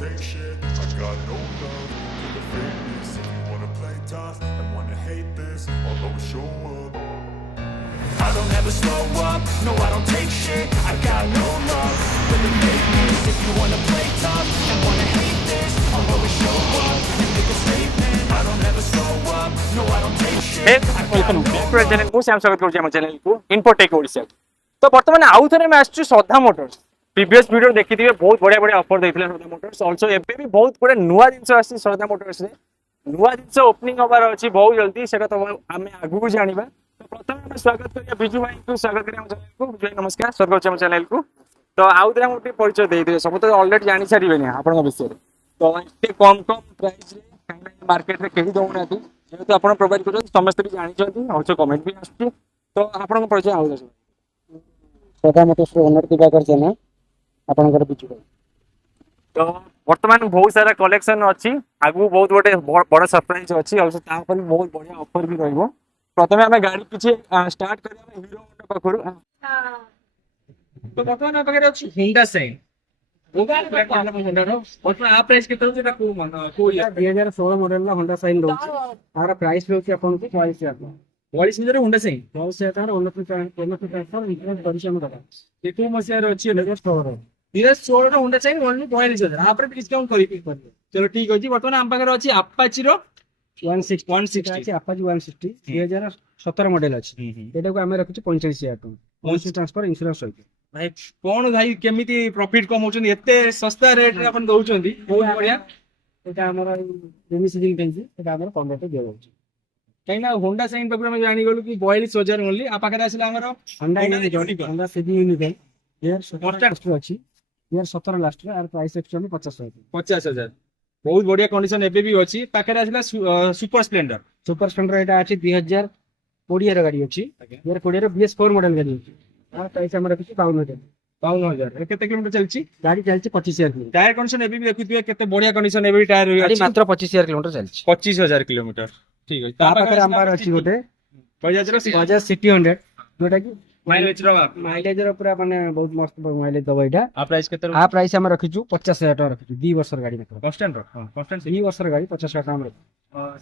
take shit. I got no love for the fakeness. If you wanna play tough and wanna hate this, I'll always show up. I don't ever slow up, no I don't take shit. I got no love for the fakeness. If you wanna play tough and wanna hate this, I'll always show up and make a statement. I don't ever slow up, no I don't take shit. Welcome back to channel को स्वागत करूँ आम channel को Infotech Odisha. तो बर्तमान आउ थे मैं आसुँ श्रद्धा मोटर्स। प्रीवियस वीडियो देखिए बहुत बढ़िया बढ़िया ऑफर देते श्रद्धा मोटर्स। ऑल्सो एबे भी बहुत गुडे नुआ जिनस आसी श्रद्धा मोटर्स रे नुआ जिनस ओपनिंग हबार अछि बहुत जल्दी सेटा तो आमे आगु जानिबा। तो प्रथम हम स्वागत करिया बिजू भाई को स्वागत करिया चैनल को। बिजू भाई नमस्कार, स्वागत करछम चैनल को। तो आउ थे मोटे परिचय दे दिए सब तो ऑलरेडी जानि सारिबेनी आपन विषय रे। तो एते कम प्राइस रे काइना मार्केट रे केही दउना जेहेतु आप प्रोवाइड कर समस्त भी जानते और कमेंट भी आस तो आपन परिचय आउ श्रद्धा मोटर्स ओनर दिवाकर जेना आपनकर बिचु। तो वर्तमान बहुत सारा कलेक्शन अच्छी आगु बहुत गोटे बड़ सरप्राइज अच्छी और बहुत बढ़िया ऑफर भी रहिबो। प्रथमे आम गाड़ी किछि स्टार्ट करिया हीरो होंडा पाखरु। तो वर्तमान आ पाखरे अछि होंडा साइन आ प्राइस केते होछि ता को मन को 2016 मॉडल ला होंडा साइन रहउछि। आर प्राइस रहउछि आपन को 40,000 होंडा साइन 40,000 उन्नति ट्रांसफर इंश्योरेंस परिचय में दबा ये को मसिया रे अछि 2016 2016 होंडा साइन ओनली 42,000 आ पर डिस्काउंट करि चलो ठीक अछि। वर्तमान आम पाखरे अछि अपाची रो 160 अछि अपाची 160 2017 मॉडल अछि। एटा को हमें रखुछि 45,000 टका उन्नति ट्रांसफर इंश्योरेंस होइके। भाई कोन भाई केमिति प्रॉफिट कम होचन एते सस्ता रेट रे अपन दउचंदी बहुत बढ़िया। एटा हमर रेमिसिंग पेंसी एटा हमर 15 पे देबो अछि। कहिना होंडा साइन पर हम जानि गेलु कि 42,000 ओनली आ पाखरे आसिला हमर होंडा सिटी यूनिकॉर्न यार 17 अछि यार 17 लास्ट रे आर प्राइस एक्चुअली 50,000 बहुत बढ़िया कंडीशन एबे भी अछि। पाखरे आसिला सुपर स्प्लेंडर एटा अछि 2020 रे गाड़ी अछि। यार 20 रे BS4 मॉडल गाड़ी अछि। आ प्राइस हमर किछि 52,000 केते किलोमीटर चलछि गाड़ी चलछि 25,000 किलोमीटर। टायर कंडीशन एबे भी देखिथिबे केते बढ़िया कंडीशन एबे भी टायर होय गाड़ी अछि मात्र 25,000 किलोमीटर चलछि 25,000 किलोमीटर। ठीक अछि। ता पाखरे हमर अछि गोटे बजाज सिटी 100 जोटा कि माइलेज रो पूरा माने बहुत मस्त माइलेज दबो। एटा आ प्राइस केते आ प्राइस हम रखिछु 50,000 टका रखिछु 2 वर्ष गाड़ी में कांस्टेंट रो कांस्टेंट 2 वर्ष गाड़ी 50,000 टका में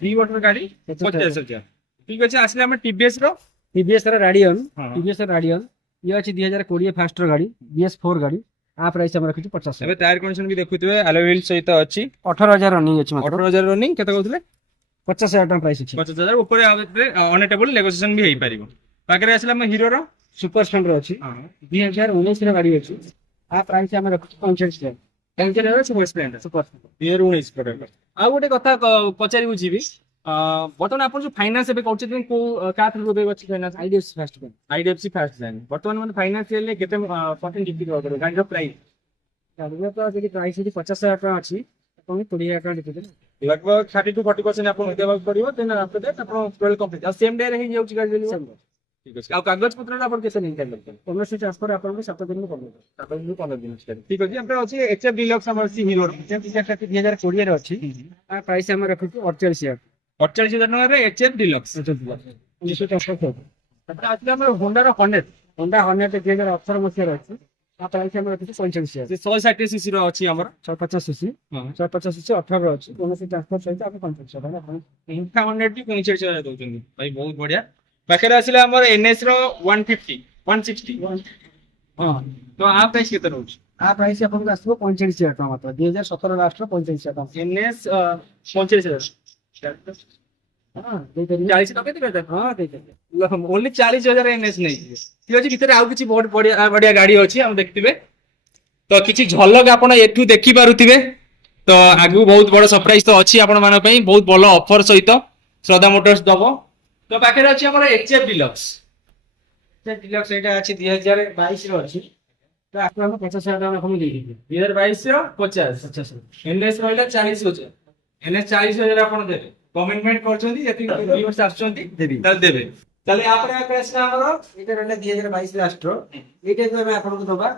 3 वाटर गाड़ी 50,000। ठीक अछि। आसिले हम TVS रो TVS राडियन ये अछि 2020 फास्ट रो गाड़ी BS4 गाड़ी। आ प्राइस हम रखिछु 50,000। एबे टायर कंडीशन भी देखुथिबे अलॉय व्हील सहित अछि 18,000 रनिंग अछि मात्र 18,000 रनिंग केते कहउथिले 50,000 टका प्राइस अछि। 50,000 ऊपर अनटेबल नेगोशिएशन भी हेई परिबो। पाकरे आसिला हम हीरो रो सुपर स्प्लेंडर अछि 2019 रो गाड़ी अछि। आ प्राइस हम रखिछु 45,000 रो सुपर स्प्लेंडर 2019 प्रोडक्ट। आ गोटे कथा पचारि बुझिबी बर्तमान आपण जो फाइनेंस एबे करछथि को का थ्रू देबे अछि फाइनेंस IDFC फास्ट बैंक बर्तमान माने फाइनेंशियल ले केते परसेंट डिफिट होतरो गाड़ी रो प्राइस गाड़ी रो जे प्राइस अछि 50,000 टका अछि आपण 20,000 टका डिफिट लगभग 30 to 40% आपण देबा पड़िबो। देन आफ्टर दैट आपण 12 कंप्लीट आ सेम डे रे ही जाउची गाड़ी लेलियो। ठीक अछि। आ कागज पत्र आपण केसे नहीं कर लगते ओनरशिप ट्रांसफर आपण 7 दिन में कर देबो 7 दिन 15 दिन छै। ठीक अछि। हमरा अछि HF डिलक्स हमर सी हीरो रो 2020 रो अछि। आ प्राइस हम रखिछु 48,000 टका रे HF डिलक्स ओनरशिप ट्रांसफर कर। तब आसिला हमर होंडा रो होंडा 2018 मसिया रो अछि। आ प्राइस हम रखिछु 45,000 से 160 सीसी रो अछि हमर 150 सीसी 150 सीसी 18 रो अछि। ओनरशिप ट्रांसफर सहित आप 45,000 टका आपण इनका 145,000 दउचंदी भाई बहुत बढ़िया। पाखरे आसिला हमर NS रो 150 160 हां तो आ प्राइस केते रहउछ आ प्राइस आपन आसबो 45,000 टका मात्र 2017 लास्ट रो 45,000 टका NS 45,000 हां दे देली 40 टका देबे हां दे देली ओनली 40,000 NS नहीं ठीक अछि। भितर आउ किछि बहुत बढ़िया बढ़िया गाड़ी अछि हम देखतिबे। तो किछि झलक आपण एठू देखि पारुथिबे। तो आगु बहुत बड़ सरप्राइज तो अछि आपण मान पई बहुत बड़ ऑफर सहित श्रद्धा मोटर्स दबो। तो पाखरे अछि हमर HF डिलक्स एटा अछि 2022 रो अछि। तो आपन 50,000 टका हम दे दिबे 2022 रो 50 NS रहला 40,000 NS 40,000 आपण देबे कमिटमेंट करछंती यति व्यूअर्स आछंती ताल देबे। ताले आपरे आकरेस ना हमर एटा रहला 2022 लास्ट रो एटा तो हम आपन को दबा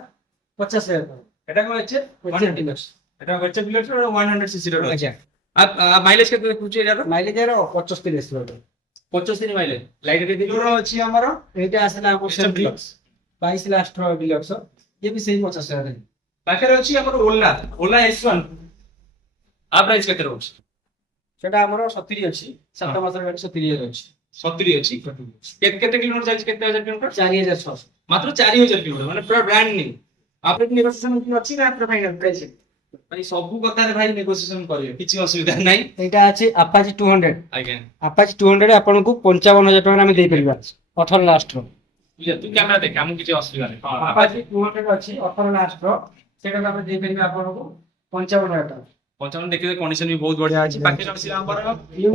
50,000 टका। एटा को HF डिलक्स एटा HF डिलक्स रो 100 सीसी रो अच्छा। आ माइलेज केते देखुची एटा रो माइलेज रो 75 एस रो 75 माइलेज लाइट के रो अछि हमर एटा आसला हमर डिलक्स 22 लास्ट रो डिलक्स ये भी सही 50,000 है। पाखरे अछि हमर ओला S1 आ प्राइस केते रहउछ সেটা আমার 70 ଅଛି 7 মাসের গাড়ি 70 ଅଛି 70 ଅଛି केते किलोमीटर जाइछ केते हजार किलोमीटर 4600 मात्र 4000 किलोमीटर माने पूरा ब्रांड न्यू আপনি নেগোসিয়েশন কি ଅଛି না আপনার ফাইনাল প্রাইস भाई सब कथारे भाई नेगोशिएशन करियो किछि असुविधा নাই এটা আছে আপাচি 200 आज्ञा আপাচি 200 ଆପଣଙ୍କୁ 55000 ଟଙ୍କା ଆମେ ଦେଇ ପାରିବା 18 লাস্ট ର तू कैमरा देख हमु किछि असुविधा नै আপাচি 200 ଅଛି 18 লাস্ট ର সেটা ଆମେ ଦେଇ ପାରିବା ଆପଣଙ୍କୁ 55000 ଟଙ୍କା पंचावन देखिए कंडीशन भी बहुत बढ़िया अछि बाकी रसी हमर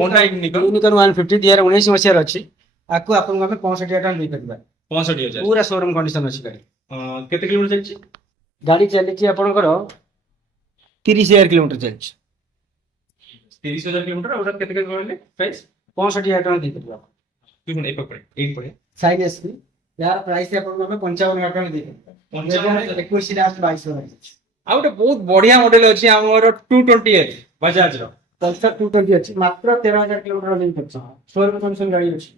होंडा यूनिकॉर्न यूनिकॉर्न 150 2019 मसिया अछि आकु आपनको ଆମେ 65000 ଟଙ୍କା ଦେଇ ପାରିବା 65000 पूरा शोरूम कंडीशन अछि गाड़ी केते किलोमीटर जाइछि गाड़ी चलिछि आपनकर 30000 किलोमीटर चलिछि 30000 किलोमीटर और केते के कहले प्राइस 65000 टଙ୍କା देई ପାରିବା तू ए पकड़े एक पड़े साइन एसपी यार प्राइस आपनको ଆମେ 55000 ଟଙ୍କା ଦେଇ ପାରିବା 21 लास्ट 22 अछि आ गोटे बहुत बढ़िया मॉडल अछि हमर 220 बजाज रो पल्सर 220 अछि मात्र 13000 किलोमीटर देई ପାରିछ शोरूम कंडीशन गाड़ी अछि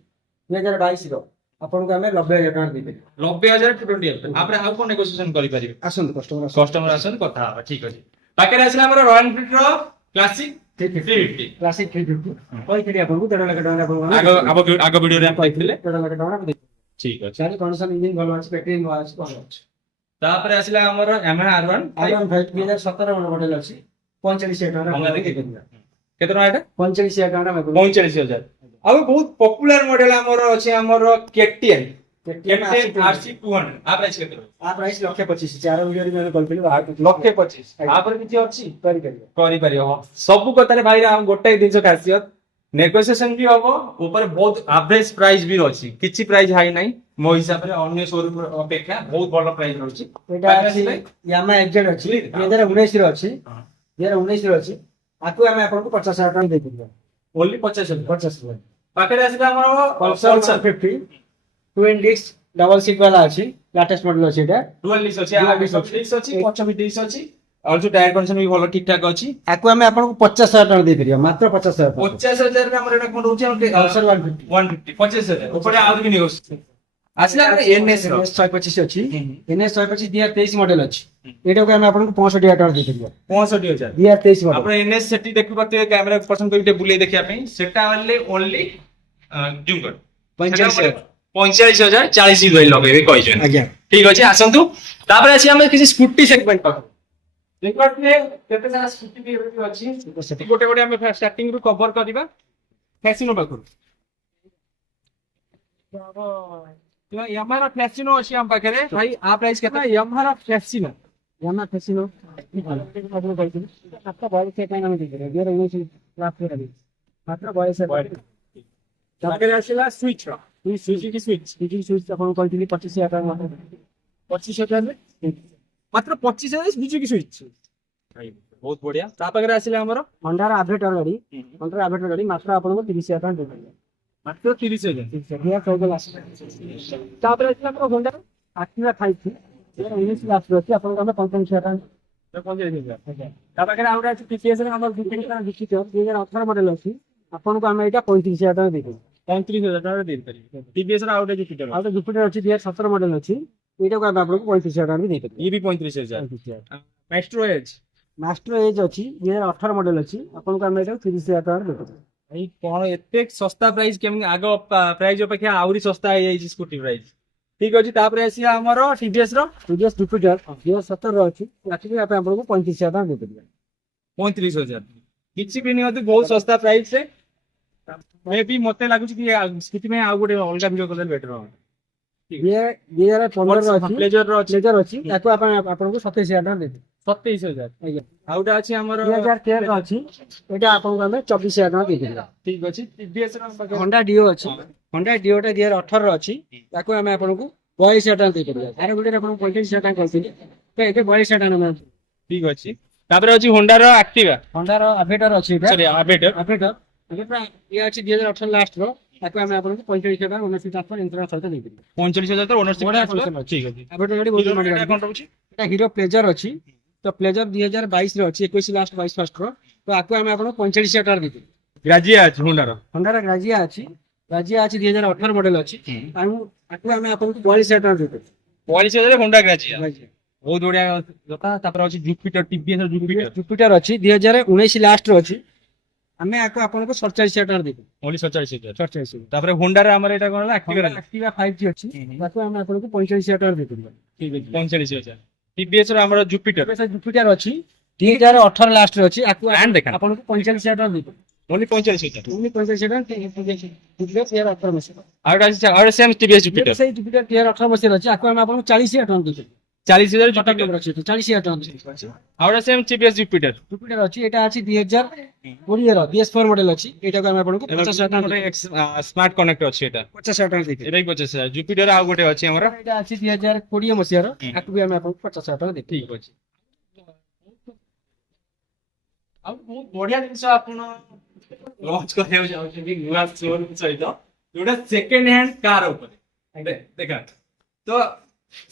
2022 रो आपनको ଆମେ 90000 टଙ୍କା देई ପାରିବା 90000 220 आपरे हाउ कोन नेगोशिएशन करि परिबे आसन कस्टमर कस्टमर आसन कथा हबा ठीक अछि बाकी आसिला हमर रॉयल एनफील्ड रो क्लासिक 350 क्लासिक 350 କହିଥିଲି ଆପଣଙ୍କୁ 1.5 लाख ଟଙ୍କା ଆପଣଙ୍କୁ आगो वीडियो रे कहथिले 1.5 लाख ଟଙ୍କା ଆମେ ଦେଇ ठीक अछि ଚାରି କଣ୍ଡିସନ ଇଞ୍ଜିନ ଭଲ ଅଛି ବ୍ୟାଟେରୀ ଭଲ ଅଛି ଭଲ ଅଛି तापर आसिला हमर Yamaha R1 R1 2017 मॉडल अछि 45000 ଟଙ୍କା हमरा ଆମେ देखि ଦେଇ ପାରିବା केते टका एटा 45000 टଙ୍କା ଆମେ 45000 अब बहुत पॉपुलर मॉडल हमर अछि हमर KTM RC 200 आ प्राइस केते आ प्राइस 125 चार वीडियो रे मैं कॉल पेली लक्षे 25 तापर किछि अछि करि करियो करि परियो सब कतारे भाई हम गोटे दिन खासियत नेगोशिएशन भी हबो ऊपर बहुत एवरेज प्राइस भी रहछि किछि प्राइस हाई नाही मो हिसाब रे अन्य शोरूम अपेक्षा बहुत बड़ प्राइस रहछि एटा अछि यामा एग्जेट अछि 2019 रो अछि 2019 रो अछि आकु हम आपन को 50000 टका देइ दिबो ओनली 50000 50000 पाखरे आसिला हमर Pulsar 150 twin disc double seat वाला अछि लेटेस्ट मॉडल अछि एटा डुअल डिस्क अछि आगे सब डिस्क अछि पछ भी डिस्क अछि और जो टायर कंडीशन भी भलो ठीक ठाक अछि आकु हम आपन को 50000 टका देइ परियो मात्र 50000 50000 रे हमर एटा कोन रहउछि पल्सर 150 50000 ऊपर आउर भी निगोस आसिला एनएस रो 125 अछि एनएस 125 2023 मॉडल अछि एटा को हम आपन को 65000 टका देइ परियो 65000 2023 मॉडल आपण एनएस सेटी देखु पते कैमरा पसंद करिते बुले देखिया पे सेटा ओनली जुंगर 45000 40 दोई लगेबे कहिजन आज्ञा ठीक अछि आसंतु तापर अछि हम किसी स्कूटी सेगमेंट पर देखत ने केते सारा स्कूटी भी अछि गोटे गोटे हम स्टार्टिंग रु कवर करबा फैसिनो पाखु यामाहा फैसिनो अछि हम पाखरे भाई आ प्राइस केते यामाहा फैसिनो आपका बॉडी से टाइम हम देखे रे रे लास्ट कर दी मात्र बॉडी से तापर आसिला स्विच रो सुजुकी स्विच आपण कहथिली 25000 टका मात्र 25000 में मात्र 25000 सुजुकी स्विच बहुत बढ़िया तापर आसिला हमर होंडा रा अपडेटर गाड़ी मात्र आपन को 30000 टका दे दिबो मात्र 30000 दिया कौगल आसी तापर आसिला हमर होंडा एक्टिवा 5 थी 19 लास्ट रो आपन को 55000 टका तापर आउडा टीसीएस रे हमर 2018 मॉडल अछि आपन को हम एटा 35000 टका दे दिबो 35000 टका दे परिबे टीवीएस रा आउट जुपिटर अछि 2017 मॉडल अछि एटा को आपन को 35000 टका दे दिबो ये भी 35000 मास्टर एज अछि 2018 मॉडल अछि आपन को हम एटा 30000 टका दे दिबो भाई कोन एते सस्ता प्राइस केम आगो प्राइस अपेक्षा आउरी सस्ता है ये स्कूटी प्राइस ठीक अछि तापर आसी हमर टीवीएस जुपिटर 2017 रो अछि एक्चुअली आपन को 35000 टका दे दिबो 35000 किछि भी नहीं होती बहुत सस्ता प्राइस से मे भी मते लागु कि स्कूटी में आ गोटे अलगा वीडियो कलर बेटर हो ये 2015 रो अछि प्लेजर अछि ताको आपन को 27000 टका दे 27000 आज्ञा आउटा अछि हमर 2013 रो अछि एटा आपन को हम 24000 टका दे दिबो ठीक अछि टीवीएस रा होंडा डिओ अछि होंडा डिओ टा 2018 रो अछि ताको हम आपन को 22000 टका दे दिबो आरे गुटे आपन 25000 टका करथिले तो एते 22000 टका न ठीक अछि तापर अछि होंडा रो एक्टिवा होंडा रो अपडेटर अछि सॉरी अपडेटर ये अछि 2018 लास्ट रो ताको हम आपन को 45000 टका ओनरशिप ट्रांसफर इंश्योरेंस सहित दे दिबो 45000 तो ओनरशिप ठीक अछि अपडेटर गाड़ी बहुत माने अकाउंट रहउछि एटा हीरो प्लेजर अछि तो प्लेजर 2022 रो अछि 21 लास्ट 22 फर्स्ट रो तो आको हम आपन को 45000 टका दे दिबो ग्राजिया अछि होंडा रो ग्राजिया अछि 2018 मॉडल अछि आको हम आपन को 42000 टका दे दिबो 42000 होंडा ग्राजिया ବହୁତ ବଢିଆ କଥା। ତାପରେ ଅଛି ଜୁପିଟର, TVS ର ଜୁପିଟର ଜୁପିଟର ଅଛି 2019 ଲାଷ୍ଟ ର ଅଛି। ଆମେ ଆକୁ ଆପଣଙ୍କୁ 47,000 ଟଙ୍କା ଦେବୁ। ଓନ୍ଲି 47,000। 47,000। ତାପରେ ହୋଣ୍ଡାରେ ଆମର ଏଇଟା କଣ ହେଲା ଆକ୍ଟିଭା Activa 5G ଅଛି, ତାକୁ ଆମେ ଆପଣଙ୍କୁ 45,000 ଟଙ୍କା ଦେଇପାରିବା। ଠିକ ଅଛି 45,000। TVS ର ଆମର ଜୁପିଟର ଜୁପିଟର ଅଛି 2018 ଲାଷ୍ଟ ରେ ଅଛି, ଆକୁ And ଦେଖା। ଆପଣଙ୍କୁ 45,000 ଟଙ୍କା ଦେଇପାରିବା। ଓନ୍ଲି 45,000। only 45,000 ଟଙ୍କା ଜୁପିଟର 2018 ମସିହା। ଆଉ ଗୋଟେ ଅଛି, ଆଉ ଗୋଟେ ସେମ୍ TVS ଜୁପିଟର ସେଇ ଜୁପିଟର 2018 ମସିହାରେ ଅଛି, ଆକୁ ଆମେ ଆପଣଙ୍କୁ 40,000 ଟଙ୍କା ଦେଇପାରିବା। 40,000 କଟକ ଜୁପିଟର। ନମ୍ବର ଅଛି, 40,000 ଟଙ୍କା ଦେଇପାରିବା। ଆଉ ଗୋଟେ ସେମ୍ TVS ଜୁପିଟର। ଜୁପିଟର ଅଛି, ଏଟା ଅଛି 2020 ର BS4 ମଡେଲ ଅଛି, ଏଟାକୁ ଆମେ ଆପଣଙ୍କୁ 50,000 ଟଙ୍କା ଦେଇପାରିବା। ସ୍ମାର୍ଟ କନେକ୍ଟ ଅଛି ଏଟା। 50,000 ଟଙ୍କା ଦେଇପାରିବା। ଏଟା ବି 50,000। ଜୁପିଟର ଆଉ ଗୋଟେ ଅଛି ଆମର। ଏଟା ଅଛି 2020 ମସିହାର, ଆକୁ ବି ଆମେ ଆପଣଙ୍କୁ 50,000 ଟଙ୍କା ଦେଇପାରିବା। ଠିକ ଅଛି। ଆଉ ବହୁତ ବଢିଆ ଜିନିଷ ଆପଣ ଲଞ୍ଚ କରିବାକୁ ଯାଉଛନ୍ତି ନୂଆ ଶୋରୁମ ସହିତ, ଯୋଉଟା ସେକେଣ୍ଡ ହ୍ୟାଣ୍ଡ କାର ଉପରେ। ଦେଖା ତ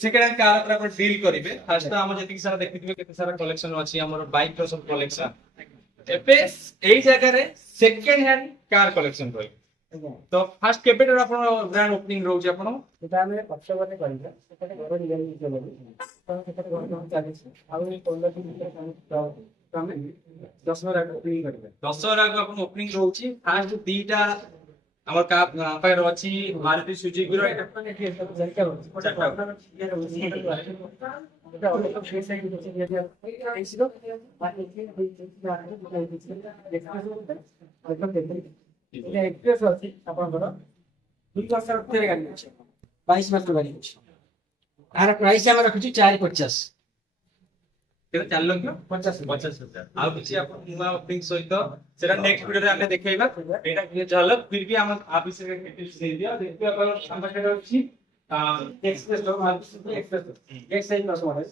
ସେକେଣ୍ଡ ହ୍ୟାଣ୍ଡ କାର ଉପରେ ଆପଣ ଡିଲ୍ କରିବେ। ଫାର୍ଷ୍ଟ ତ ଆମର ଯେତିକି ସାରା ଦେଖିଥିବେ କେତେ ସାରା କଲେକ୍ସନ ଅଛି ଆମର ବାଇକ୍ ର ସବୁ କଲେକ୍ସନ। ଏବେ ଏଇ ଜାଗାରେ ସେକେଣ୍ଡ ହ୍ୟାଣ୍ଡ କାର କଲେକ୍ସନ ରହିବ। ତ ଫାର୍ଷ୍ଟ କେବେଠାରୁ ଆପଣ ବ୍ରାଣ୍ଡ ଓପନିଂ ରହୁଛି ଆପଣ? ସେଟା ଆମେ ପଛପଟେ କରିବା, ସେପଟେ ଘର ଡିଜାଇନ କରିବୁ, ତ ସେପଟେ ଘର କାମ ଚାଲିଛି, ଆଉ ଏଇ 15 ଦିନ ଭିତରେ କାମ ତ ଆମେ 10 ଆଗକୁ ଫ୍ରି କରିବା। ଦଶହରାକୁ ଆପଣ ଓପନିଂ ରହୁଛି। ଫାର୍ଷ୍ଟ ଦିଟା ଆମର ପାଖରେ ଅଛି ମାରୁତି ସୁଜୁକି ର ଏଇଟା ମାନେ ଏଠି ଏଟା ଯାଇକା ରହୁଛି, ଗୋଟେ କର୍ଣ୍ଣର ଇଏ ରହୁଛି, ଗୋଟେ ଗୋଟେ ଅଲଗା ଫେସ୍ ସାଇଡ ରହୁଛି, ଯେହେତୁ ଏଇସିର ମାନେ ଏଠି ଏକ୍ସପ୍ରେସ ଅଛି ଆପଣଙ୍କର 2 ବର୍ଷ ଭିତରେ ଗାଡି ଅଛି, 22 ମାସର ଗାଡି ଅଛି। ଆର ପ୍ରାଇସ୍ ଆମେ ରଖୁଛୁ 450। କେତେ 4,50,000। ଆଉ କିଛି ଆପଣ ନୂଆ ଓପନିଂ ସହିତ ସେଟା ନେକ୍ସଟ ଭିଡିଓରେ ଆମେ ଦେଖେଇବା। ଏଇଟା କିଏ ଝଲକ ଫିର ବି ଆମ ଆ ବିଷୟରେ କିଛି ଦେଇ ଦିଅ। ଦେଖିବା ଆପଣ ଆମ ପାଖରେ ଅଛି ଏକ୍ସପ୍ରେସ ର ଏକ୍ସପ୍ରେସ ଏକ୍ସ ସାଇଜ ମାସ ମଡେଲ,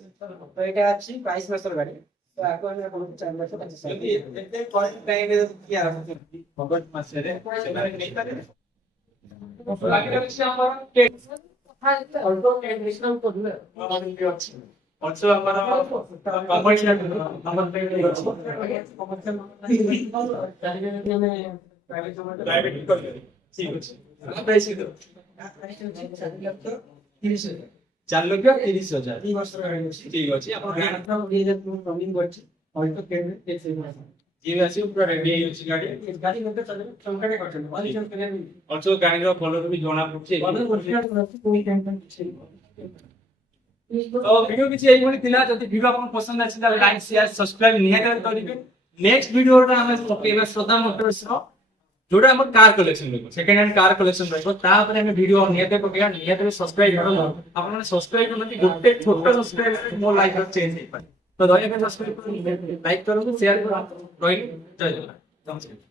ତ ଏଇଟା ଅଛି 22 ମାସର ଗାଡି, ତ ଆକୁ ଆମେ ଆପଣଙ୍କୁ 4,50,000 ଯଦି ଏତେ କରେଣ୍ଟ ଟାଇମରେ କିଏ ଆରମ୍ଭ କରନ୍ତି ଅଗଷ୍ଟ ମାସରେ ସେମାନେ ନେଇପାରିବେ। ବାକି ଅଛି ଆମର ଅଳ୍ପ ଡିସକାଉଣ୍ଟ କରିଲେ ଅଛି। ଅଛୁ ଆମର କମର୍ସିଆଲ ଆମର ପ୍ରାଇଭେଟ କରିବେ। ଠିକ ଅଛି। ପ୍ରାଇସ୍ କେତେ? 4,30,000। ଦି ବର୍ଷର ଗାଡି ଅଛି। ଠିକ ଅଛି। ଆପଣ ରନିଂ କରିଛି, ଅଳ୍ପ କେବେ ଯିଏ ଆସିବ ପୁରା ରେଡି ହେଇଛି ଗାଡି। ଗାଡି ମଧ୍ୟ ଚଲେଇବେ, ଟଙ୍କାଟେ କରିଛନ୍ତି ଅଛୁ ଗାଡିର କଲର ବି ଜଣା ପଡୁଛି। ତ ଭିडियो କିଛି ଏଇଭଳି ଥିଲା। ଯଦି ଭିडिଓ ଆପଣଙ୍କୁ ପସନ୍ଦ ଆସିଲା ଲାଇକ୍ ସେୟାର ସବସ୍କ୍ରାଇବ ନିହାତି କରିବେ। ନେକ୍ସଟ ଭିडिଓଟା ଆମେ ପକେଇବା ଶ୍ରଦ୍ଧା ମୋଟର୍ସ ର, ଯୋଉଟା ଆମର କାର କଲେକ୍ସନ ରହିବ, ସେକେଣ୍ଡ ହ୍ୟାଣ୍ଡ କାର କଲେକ୍ସନ ରହିବ। ତାପରେ ଆମେ ଭିडिଓ ନିହାତି ପକେଇବା। ନିହାତି ସବସ୍କ୍ରାଇବ କରନ୍ତୁ। ଆପଣମାନେ ସବସ୍କ୍ରାଇବ କରନ୍ତି, ଗୋଟେ ଛୋଟ ସବସ୍କ୍ରାଇବ ମୋ ଲାଇଫ ଚେଞ୍ଜ ହେଇପାରେ। ତ ଦୟାକରି ସବସ୍କ୍ରାଇବ କରନ୍ତୁ, ଲାଇକ୍ କରନ୍ତୁ, ସେୟାର କରନ୍ତୁ। ରହିଲି, ଜୟ ଜଗନ୍ନାଥ, ନମସ୍କାର।